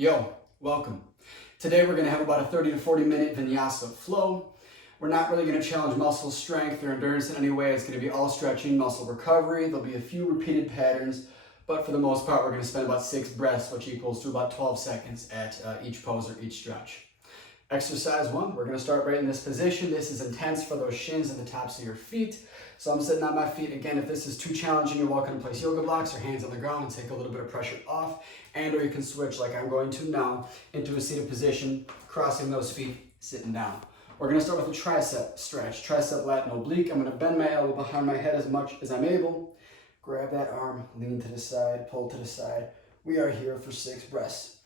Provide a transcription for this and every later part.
Yo, welcome. Today we're going to have about a 30 to 40 minute vinyasa flow. We're not really going to challenge muscle strength or endurance in any way. It's going to be all stretching, muscle recovery. There'll be a few repeated patterns, but for the most part we're going to spend about 6 breaths, which equals to about 12 seconds at each pose or each stretch. Exercise 1, we're going to start right in this position. This is intense for those shins and the tops of your feet. So I'm sitting on my feet. Again, if this is too challenging, you're welcome to place yoga blocks or hands on the ground and take a little bit of pressure off. And or you can switch, like I'm going to now, into a seated position, crossing those feet, sitting down. We're going to start with a tricep stretch, tricep lat and oblique. I'm going to bend my elbow behind my head as much as I'm able. Grab that arm, lean to the side, pull to the side. We are here for 6 breaths.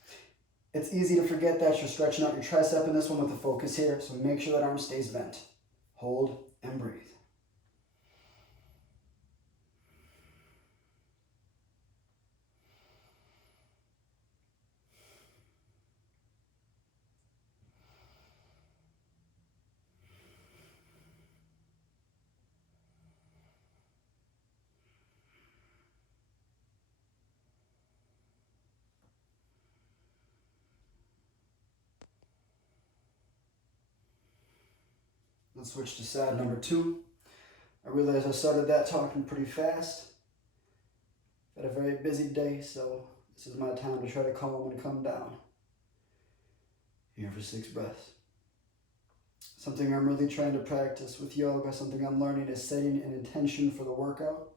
It's easy to forget that you're stretching out your tricep in this one with the focus here, so make sure that arm stays bent. Hold and breathe. Let's switch to side number 2. I realize I started that talking pretty fast. Had a very busy day, so this is my time to try to calm and come down. Here for 6 breaths. Something I'm really trying to practice with yoga, something I'm learning, is setting an intention for the workout.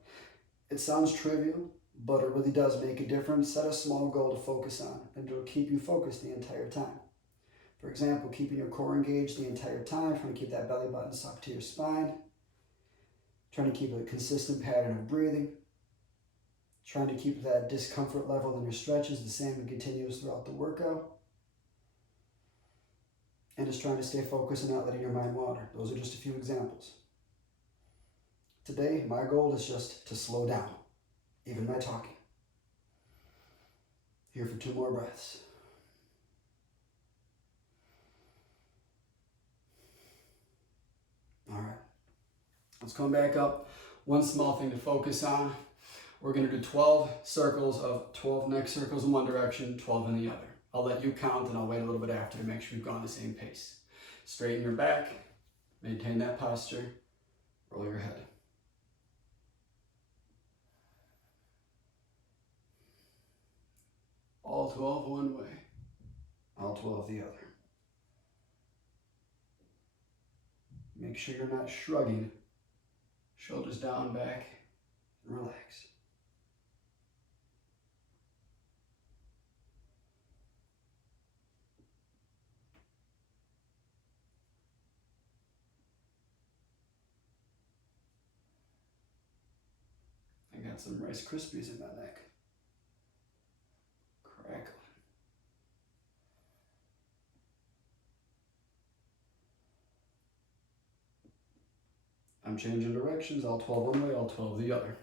It sounds trivial, but it really does make a difference. Set a small goal to focus on, and it'll keep you focused the entire time. For example, keeping your core engaged the entire time, trying to keep that belly button sucked to your spine, trying to keep a consistent pattern of breathing, trying to keep that discomfort level in your stretches the same and continuous throughout the workout, and just trying to stay focused and not letting your mind wander. Those are just a few examples. Today, my goal is just to slow down, even my talking. Here for 2 more breaths. All right, let's come back up. One small thing to focus on. We're going to do 12 circles of 12 neck circles in one direction, 12 in the other. I'll let you count and I'll wait a little bit after to make sure you've gone the same pace. Straighten your back, maintain that posture, roll your head. All 12 one way, all 12 the other. Make sure you're not shrugging. Shoulders down, back, and relax. I got some Rice Krispies in my neck. Crackling. I'm changing directions, all 12 one way, all 12 the other.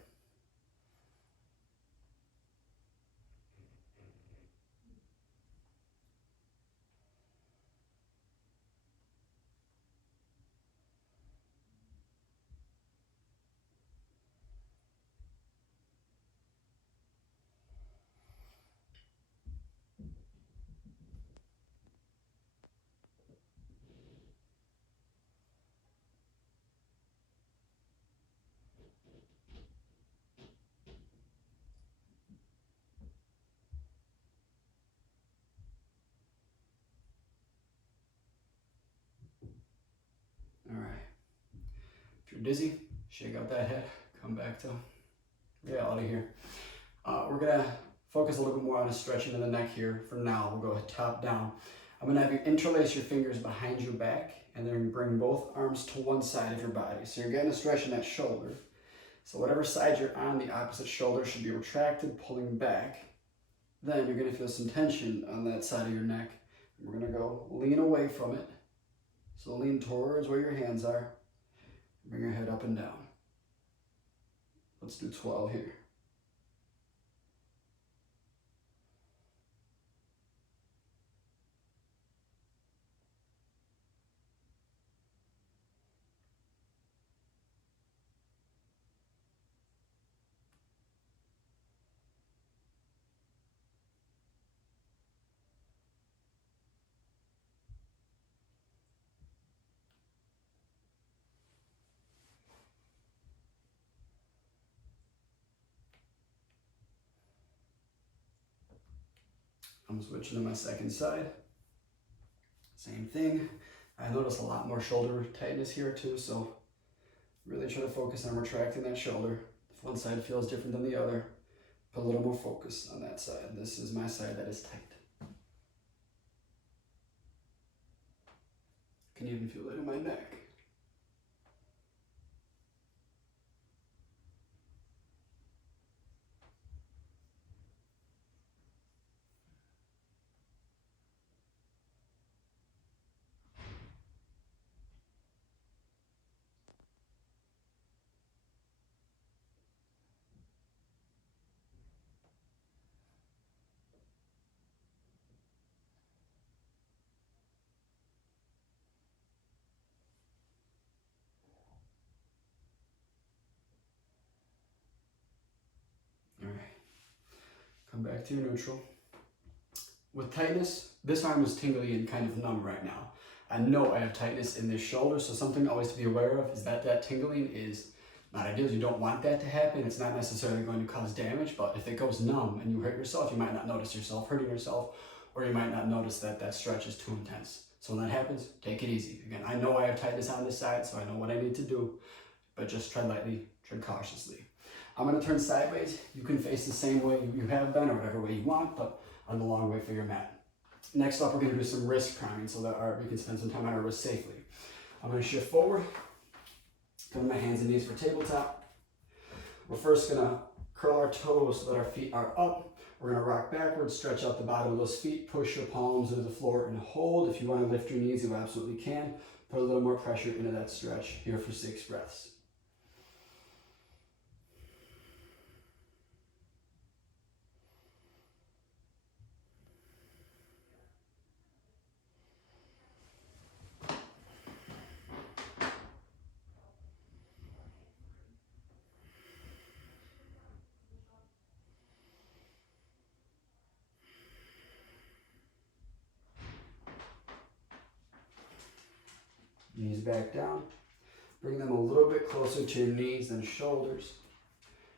All right. If you're dizzy, shake out that head, come back to reality here. We're gonna focus a little bit more on a stretching of the neck here for now. We'll go top down. I'm gonna have you interlace your fingers behind your back and then bring both arms to one side of your body. So you're getting a stretch in that shoulder. So whatever side you're on, the opposite shoulder should be retracted, pulling back. Then you're gonna feel some tension on that side of your neck. We're gonna go lean away from it. So lean towards where your hands are. Bring your head up and down. Let's do 12 here. I'm switching to my second side. Same thing. I notice a lot more shoulder tightness here too, so really try to focus on retracting that shoulder. If one side feels different than the other, put a little more focus on that side. This is my side that is tight. Can even feel it in my neck. All right, come back to your neutral. With tightness, this arm is tingly and kind of numb right now. I know I have tightness in this shoulder, so something always to be aware of is that tingling is not ideal. You don't want that to happen. It's not necessarily going to cause damage, but if it goes numb and you hurt yourself, you might not notice yourself hurting yourself, or you might not notice that that stretch is too intense. So when that happens, take it easy. Again, I know I have tightness on this side, so I know what I need to do, but just tread lightly, tread cautiously. I'm gonna turn sideways. You can face the same way you have been or whatever way you want, but on the long way for your mat. Next up, we're gonna do some wrist priming so that we can spend some time on our wrist safely. I'm gonna shift forward, come my hands and knees for tabletop. We're first gonna curl our toes so that our feet are up. We're gonna rock backwards, stretch out the bottom of those feet, push your palms into the floor and hold. If you wanna lift your knees, you absolutely can. Put a little more pressure into that stretch here for 6 breaths. Knees back down. Bring them a little bit closer to your knees than shoulders.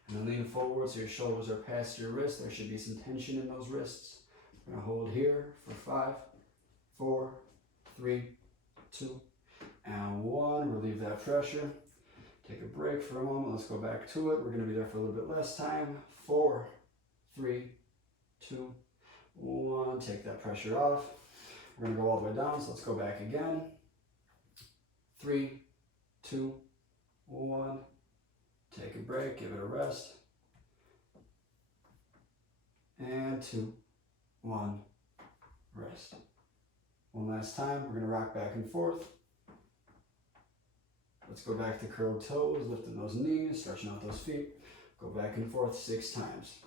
And then lean forward so your shoulders are past your wrists. There should be some tension in those wrists. We're gonna hold here for 5, 4, 3, 2, and 1. Relieve that pressure. Take a break for a moment. Let's go back to it. We're gonna be there for a little bit less time. 4, 3, 2, 1. Take that pressure off. We're gonna go all the way down, so let's go back again. 3, 2, 1. Take a break, give it a rest. And 2, 1, rest. One last time, we're gonna rock back and forth. Let's go back to curled toes, lifting those knees, stretching out those feet. Go back and forth 6 times.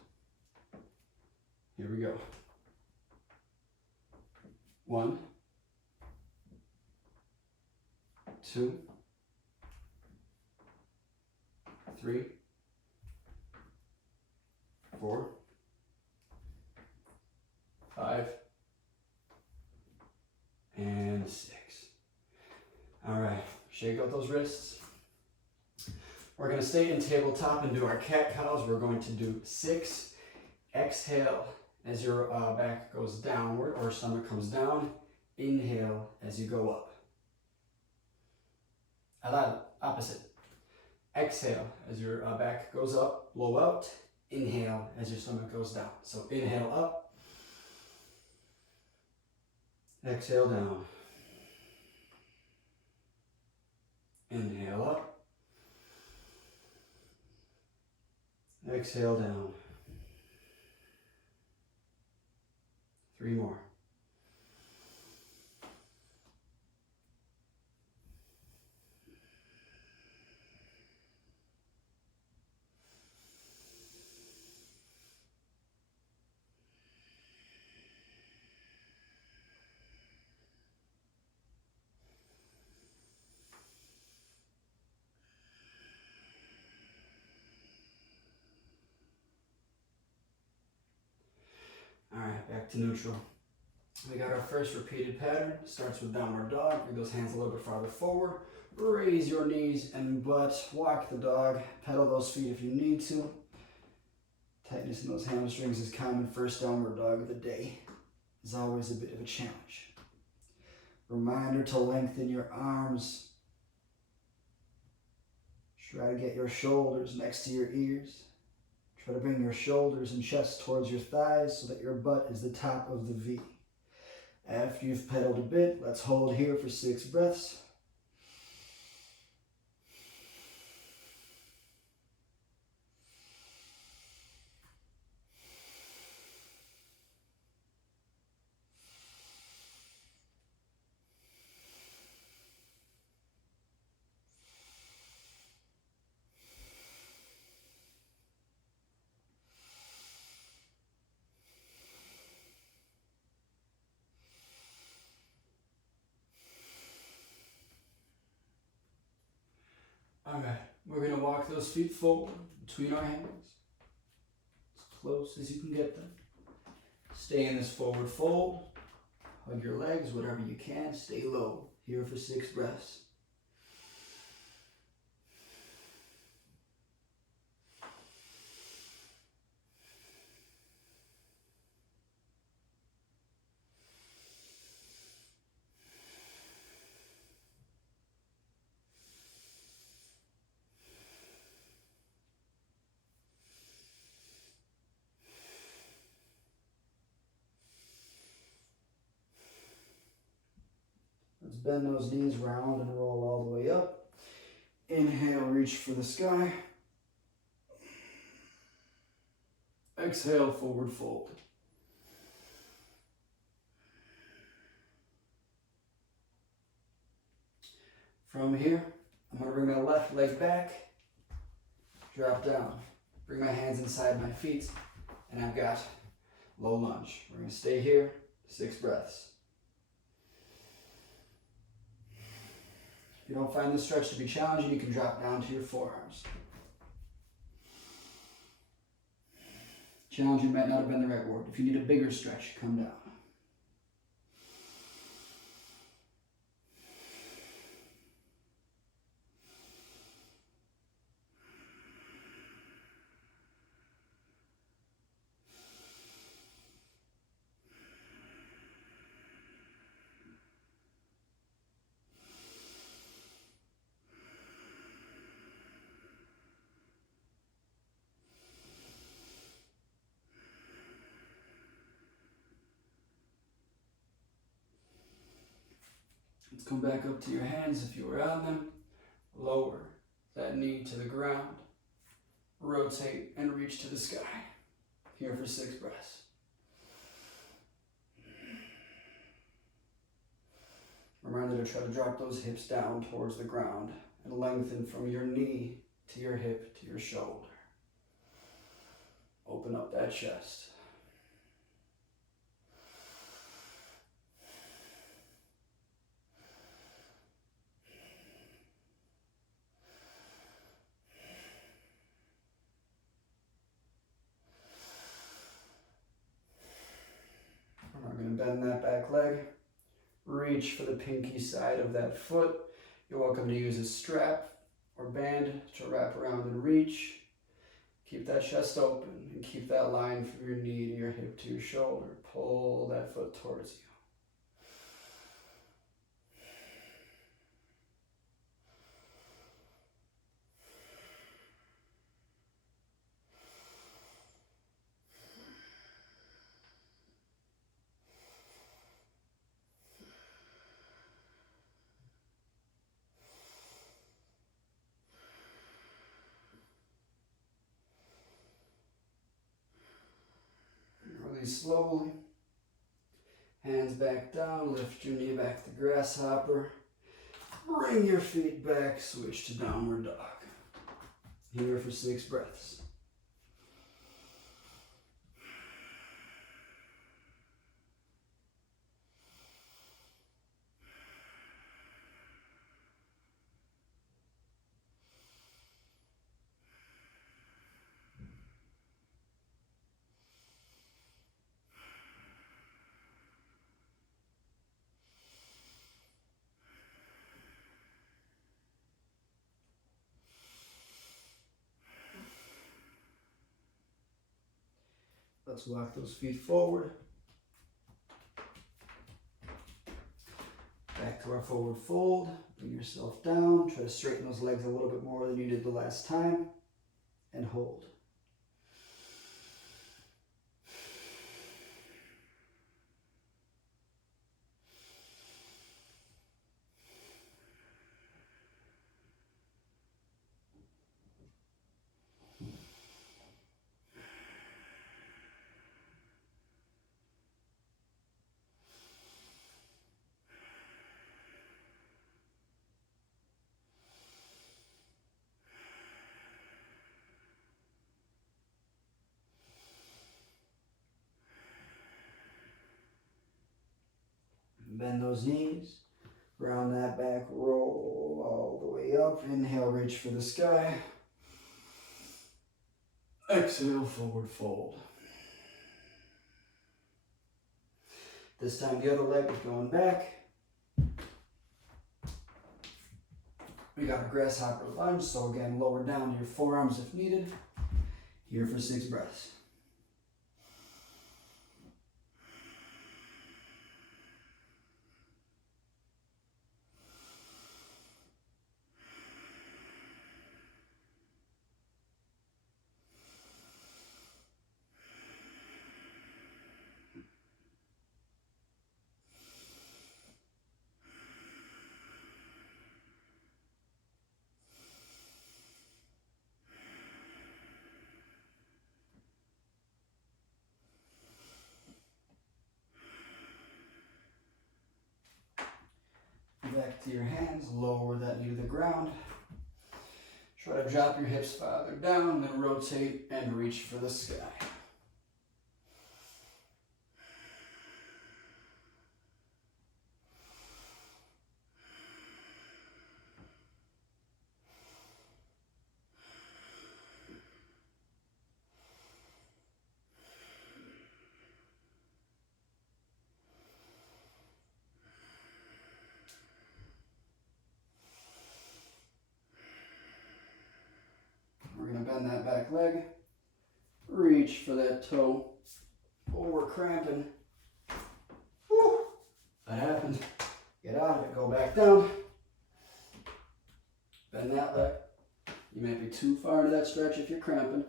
Here we go. 1, 2, 3, 4, 5, and 6. All right, shake out those wrists. We're going to stay in tabletop and do our cat cows. We're going to do 6. Exhale as your back goes downward or stomach comes down. Inhale as you go up. Opposite. Exhale as your back goes up, blow out. Inhale as your stomach goes down. So inhale up. Exhale down. Inhale up. Exhale down. 3 more. All right, back to neutral. We got our first repeated pattern. Starts with downward dog. Bring those hands a little bit farther forward. Raise your knees and butt. Walk the dog. Pedal those feet if you need to. Tightness in those hamstrings is common. First downward dog of the day. is always a bit of a challenge. Reminder to lengthen your arms. Try to get your shoulders next to your ears. Try to bring your shoulders and chest towards your thighs so that your butt is the top of the V. After you've pedaled a bit, let's hold here for 6 breaths. All right, we're gonna walk those feet forward between our hands, as close as you can get them. Stay in this forward fold. Hug your legs, whatever you can. Stay low. Here for 6 breaths. Let's bend those knees round and roll all the way up. Inhale, reach for the sky. Exhale, forward fold. From here, I'm going to bring my left leg back, drop down, bring my hands inside my feet, and I've got low lunge. We're going to stay here, 6 breaths. If you don't find this stretch to be challenging, you can drop down to your forearms. Challenging might not have been the right word. If you need a bigger stretch, come down. Let's come back up to your hands if you were on them. Lower that knee to the ground. Rotate and reach to the sky. Here for 6 breaths. Remember to try to drop those hips down towards the ground and lengthen from your knee to your hip to your shoulder. Open up that chest. We're going to bend that back leg. Reach for the pinky side of that foot. You're welcome to use a strap or band to wrap around and reach. Keep that chest open and keep that line from your knee to your hip to your shoulder. Pull that foot towards you. Release slowly. Hands back down, lift your knee back to grasshopper. Bring your feet back, switch to downward dog. Here for 6 breaths. Let's walk those feet forward. for a forward fold. Bring yourself down. Try to straighten those legs a little bit more than you did the last time. And hold. Bend those knees, round that back, roll all the way up. Inhale, reach for the sky. Exhale, forward fold. This time the other leg is going back. We got a grasshopper lunge, so again, lower down to your forearms if needed. Here for 6 breaths. Back to your hands, lower that knee to the ground. Try to drop your hips farther down, then rotate and reach for the sky. We're going to bend that back leg, reach for that toe. Oh, we're cramping. Whew. That happened. Get out of it, go back down. Bend that leg. You might be too far into that stretch if you're cramping.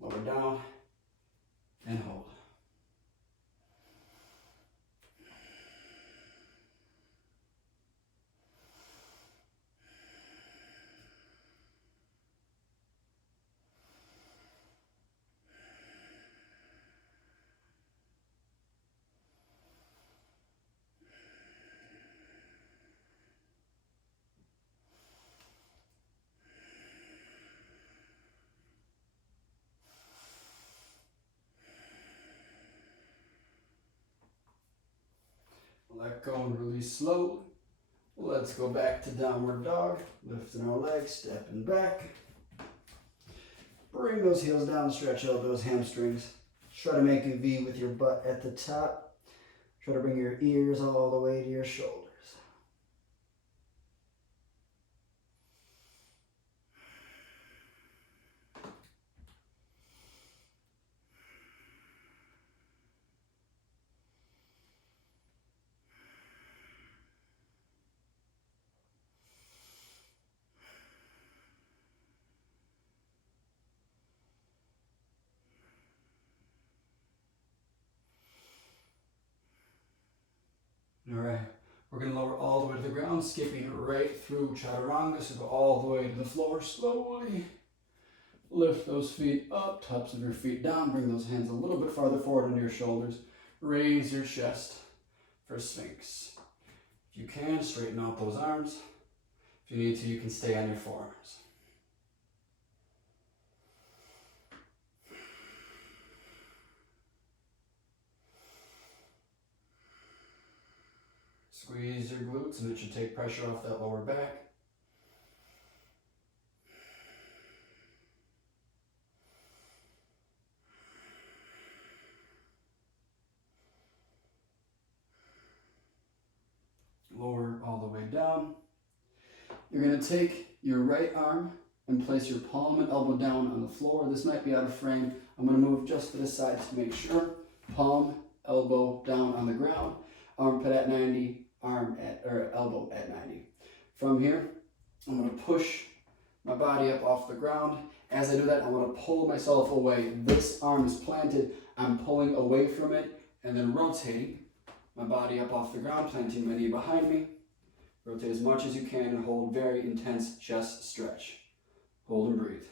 Lower down and hold. Let go and release slowly. Let's go back to downward dog. Lifting our legs, stepping back. Bring those heels down, stretch out those hamstrings. Try to make a V with your butt at the top. Try to bring your ears all the way to your shoulders. All right, we're going to lower all the way to the ground, skipping right through chaturanga, so go all the way to the floor slowly. Lift those feet up, tops of your feet down, bring those hands a little bit farther forward into your shoulders. Raise your chest for Sphinx. If you can, straighten out those arms. If you need to, you can stay on your forearms. Squeeze your glutes and it should take pressure off that lower back. Lower all the way down. You're going to take your right arm and place your palm and elbow down on the floor. This might be out of frame. I'm going to move just to the side to make sure. Palm, elbow down on the ground. armpit at 90, elbow at 90. From here, I'm going to push my body up off the ground. As I do that, I'm going to pull myself away. This arm is planted. I'm pulling away from it and then rotating my body up off the ground, planting my knee behind me. Rotate as much as you can and hold very intense chest stretch. Hold and breathe.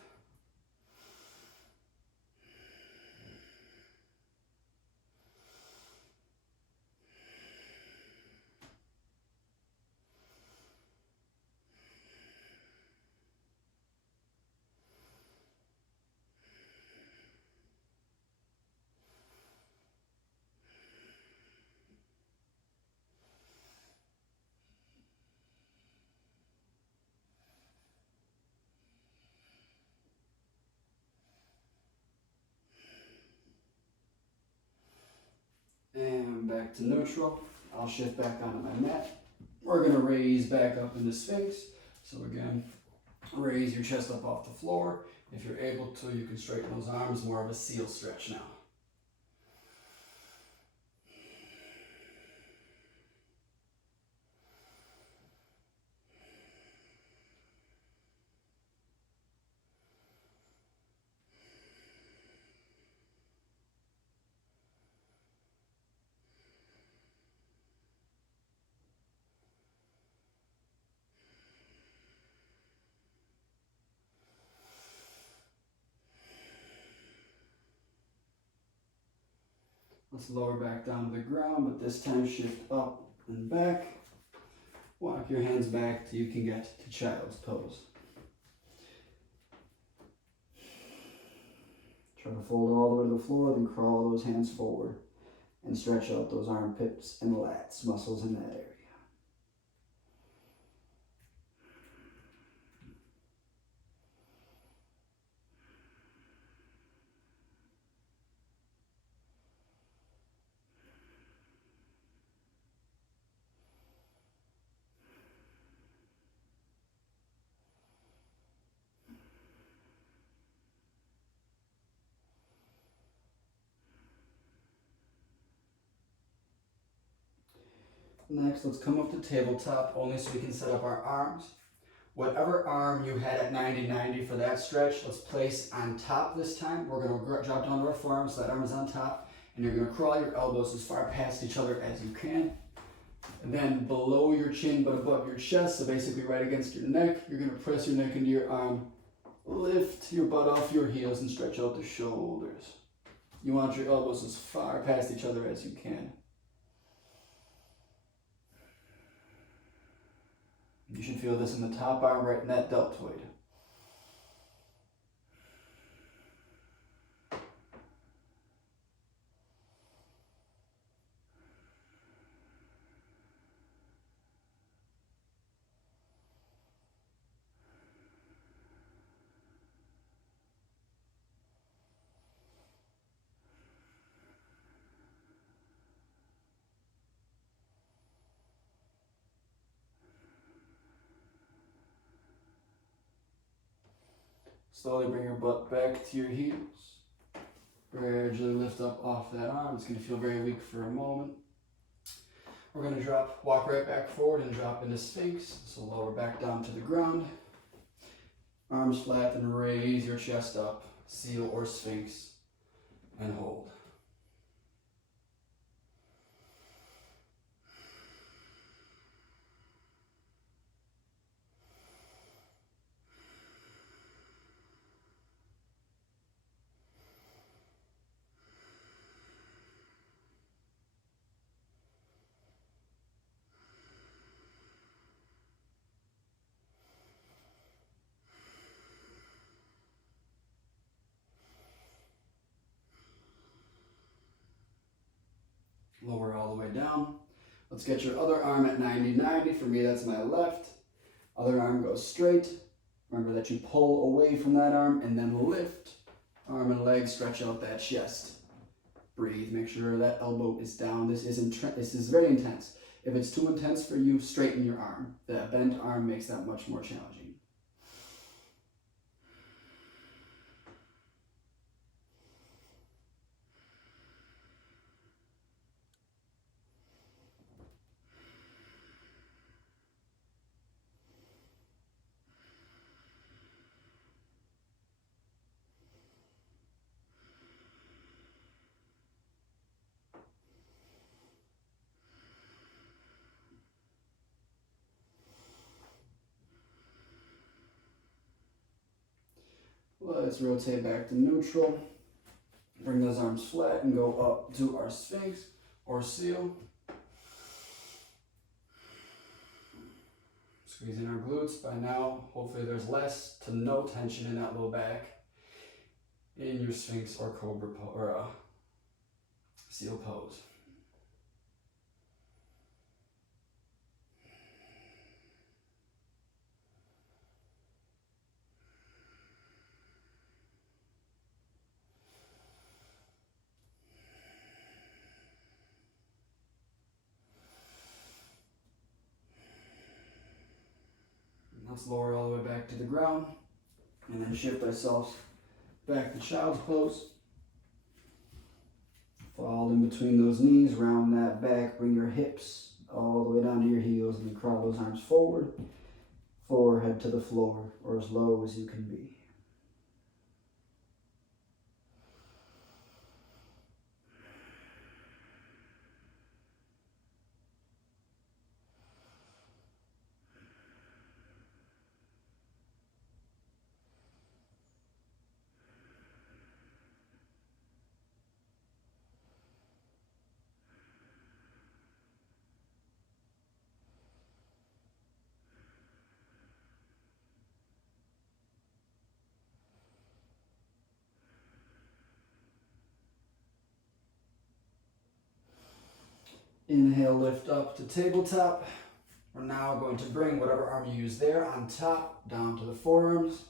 And back to neutral. I'll shift back onto my mat. We're going to raise back up into Sphinx. So again, raise your chest up off the floor. If you're able to, you can straighten those arms, more of a seal stretch now. Let's lower back down to the ground, but this time shift up and back. Walk your hands back till you can get to child's pose. Try to fold all the way to the floor, then crawl those hands forward and stretch out those armpits and lats, muscles in that area. Next, let's come up to tabletop, only so we can set up our arms. Whatever arm you had at 90-90 for that stretch, let's place on top this time. We're going to drop down to our forearms, so that arm is on top, and you're going to crawl your elbows as far past each other as you can. And then below your chin but above your chest, so basically right against your neck, you're going to press your neck into your arm, lift your butt off your heels and stretch out the shoulders. You want your elbows as far past each other as you can. You should feel this in the top arm, right in that deltoid. Slowly bring your butt back to your heels. Gradually lift up off that arm. It's going to feel very weak for a moment. We're going to walk right back forward and drop into Sphinx. So lower back down to the ground. Arms flat and raise your chest up. Seal or Sphinx and hold. Lower all the way down. Let's get your other arm at 90-90. For me, that's my left. Other arm goes straight. Remember that you pull away from that arm and then lift. Arm and leg, stretch out that chest. Breathe, make sure that elbow is down. This is very intense. If it's too intense for you, straighten your arm. That bent arm makes that much more challenging. Let's rotate back to neutral. Bring those arms flat and go up to our Sphinx or seal. Squeezing our glutes. By now, hopefully there's less to no tension in that low back in your Sphinx or Cobra or seal pose. Let's lower all the way back to the ground and then shift ourselves back to child's pose. Fall in between those knees, round that back, bring your hips all the way down to your heels and then crawl those arms forward, forehead to the floor or as low as you can be. Inhale, lift up to tabletop. We're now going to bring whatever arm you use there on top, down to the forearms.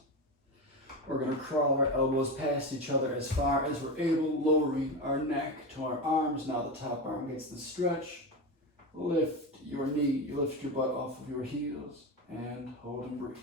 We're going to crawl our elbows past each other as far as we're able, lowering our neck to our arms. Now the top arm gets the stretch. Lift your knee, lift your butt off of your heels, and hold and breathe.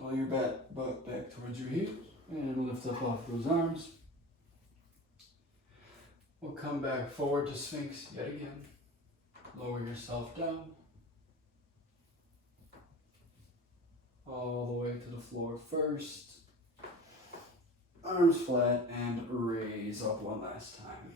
Pull your butt back towards your heels and lift up off those arms. We'll come back forward to Sphinx yet again. Lower yourself down. All the way to the floor first. Arms flat and raise up one last time.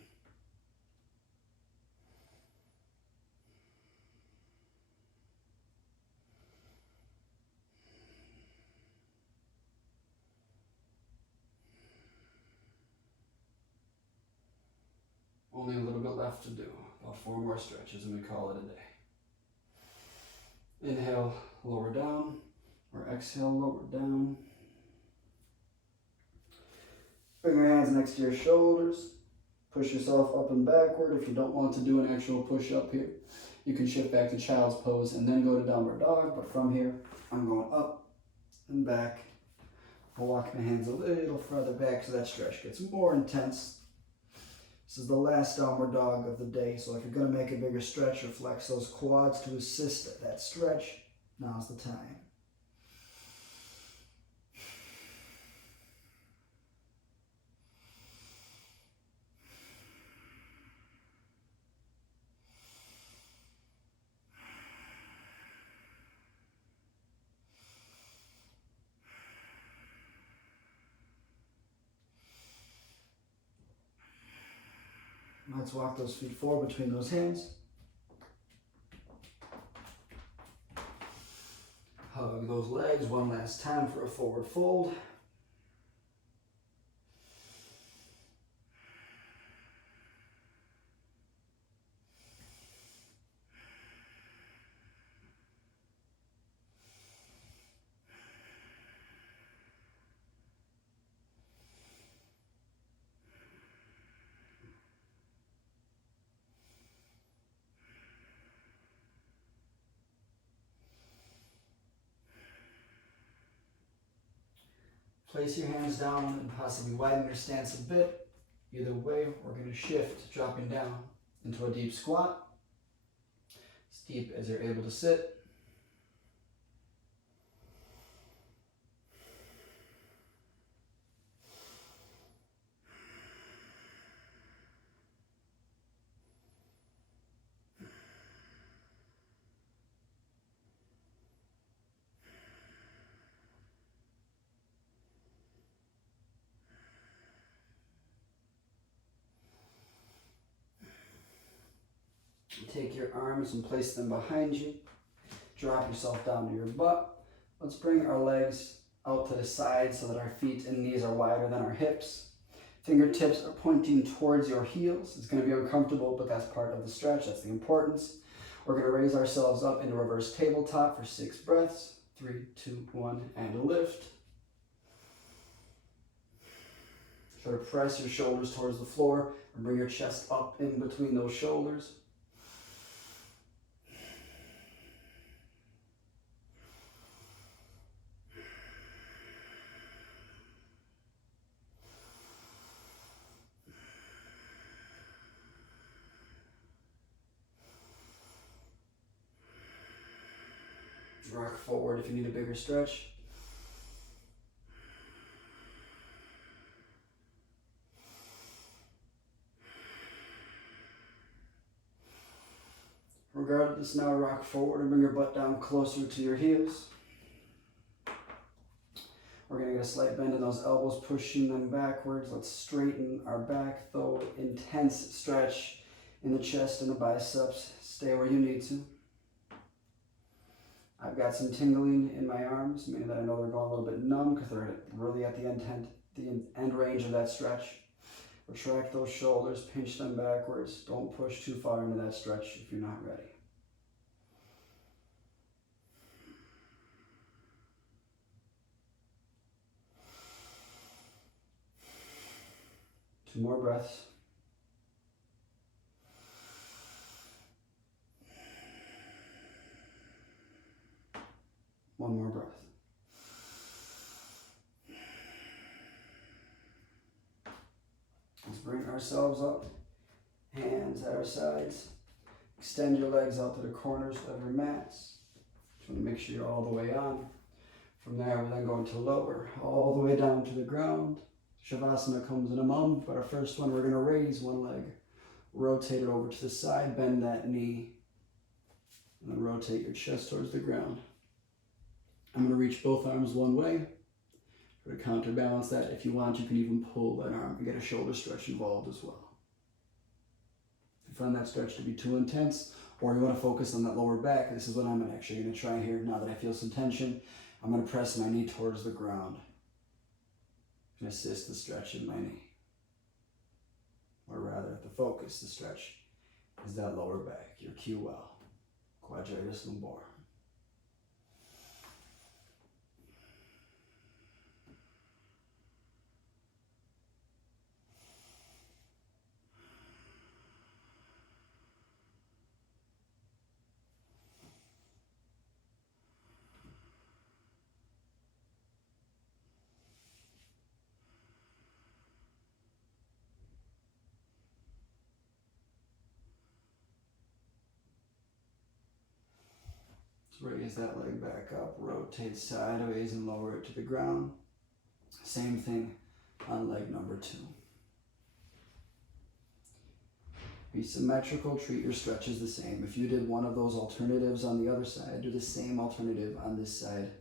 Only a little bit left to do. About 4 more stretches and we call it a day. Inhale, lower down, or exhale, lower down. Bring your hands next to your shoulders. Push yourself up and backward. If you don't want to do an actual push-up here, you can shift back to child's pose and then go to downward dog. But from here, I'm going up and back. I'll walk my hands a little further back so that stretch gets more intense. This is the last downward dog of the day, so if you're going to make a bigger stretch or flex those quads to assist that stretch, now's the time. Let's walk those feet forward between those hands. Hug those legs one last time for a forward fold. Place your hands down and possibly widen your stance a bit. Either way, we're going to shift, dropping down into a deep squat. As deep as you're able to sit. Take your arms and place them behind you. Drop yourself down to your butt. Let's bring our legs out to the side so that our feet and knees are wider than our hips. Fingertips are pointing towards your heels. It's going to be uncomfortable, but that's part of the stretch. That's the importance. We're going to raise ourselves up into reverse tabletop for 6 breaths. 3, 2, 1, and lift. Try to press your shoulders towards the floor and bring your chest up in between those shoulders. Rock forward if you need a bigger stretch. Regardless, now rock forward and bring your butt down closer to your heels. We're going to get a slight bend in those elbows, pushing them backwards. Let's straighten our back, though. Intense stretch in the chest and the biceps. Stay where you need to. I've got some tingling in my arms, meaning that I know they're going a little bit numb because they're really at the end range of that stretch. Retract those shoulders, pinch them backwards. Don't push too far into that stretch if you're not ready. Two more breaths. One more breath. Let's bring ourselves up, hands at our sides. Extend your legs out to the corners of your mats. Just want to make sure you're all the way on. From there, we're then going to lower all the way down to the ground. Shavasana comes in a moment, but our first one, we're going to raise one leg, rotate it over to the side, bend that knee, and then rotate your chest towards the ground. I'm going to reach both arms one way. To counterbalance that, if you want, you can even pull that arm and get a shoulder stretch involved as well. If you find that stretch to be too intense, or you want to focus on that lower back, this is what I'm actually going to try here. Now that I feel some tension, I'm going to press my knee towards the ground and assist the stretch in my knee. Or rather, the focus, the stretch, is that lower back, your QL, quadratus lumbar. Raise that leg back up, rotate sideways and lower it to the ground. Same thing on leg number 2. Be symmetrical, treat your stretches the same. If you did one of those alternatives on the other side, do the same alternative on this side,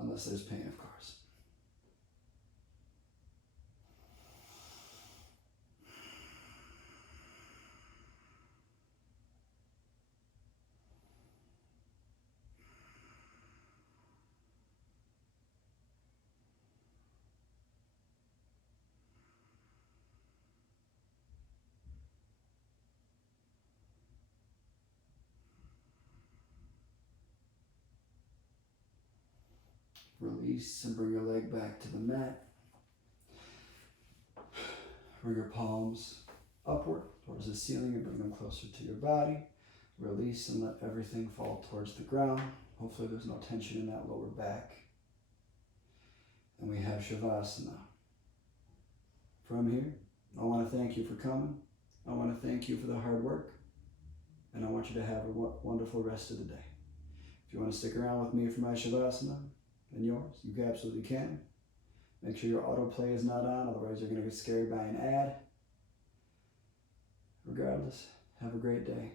unless there's pain, of course. Release and bring your leg back to the mat. Bring your palms upward towards the ceiling and bring them closer to your body. Release and let everything fall towards the ground. Hopefully there's no tension in that lower back. And we have Shavasana. From here, I want to thank you for coming. I want to thank you for the hard work. And I want you to have a wonderful rest of the day. If you want to stick around with me for my Shavasana, and yours, you absolutely can. Make sure your autoplay is not on, otherwise you're going to get scared by an ad. Regardless, have a great day.